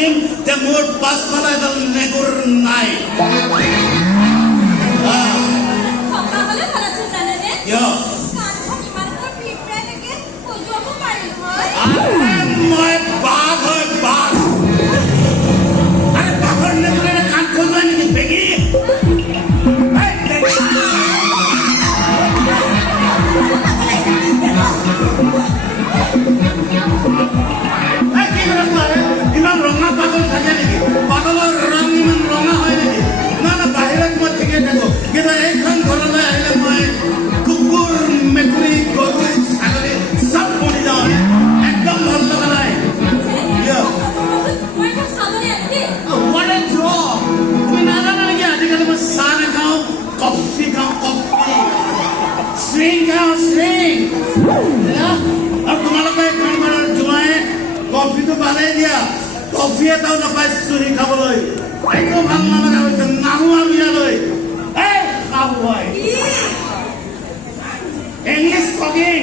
জানিম যে মোৰ পাছফালে এডাল নেগুৰ নাই মই বাঘ হয় বাঘ আৰে বাঘৰ নেগুৰে কাণ খজুৱাই নেকি বেগী ইমান ৰঙা পাগল থাকে নেকি পাগলৰ ৰং ইমান ৰঙা হয় নেকি না না বাহিৰত মই ঠিকে থাকো কিন্তু এইখন ঘৰলৈ আহিলে মই কুকুৰ মেকুৰী গৰু ছাগলী চব মৰি যাওঁ একদম ভাল লগা নাই তুমি নাজানা নেকি আজিকালি মই চাহ নাখাওঁ কফি খাওঁ কফি শ্ৰিং খাওঁ শ্ৰিং আৰু তোমালোকে এখন ঘৰৰ জোঁৱাই কফিটো ভালেই দিয়া কফি এটাও নাপায় চুৰি খাবলৈ একো ভাল নালাগা হৈছে নাহো আমি ইয়ালৈ এই খাব হয় ইংলিছ টকিং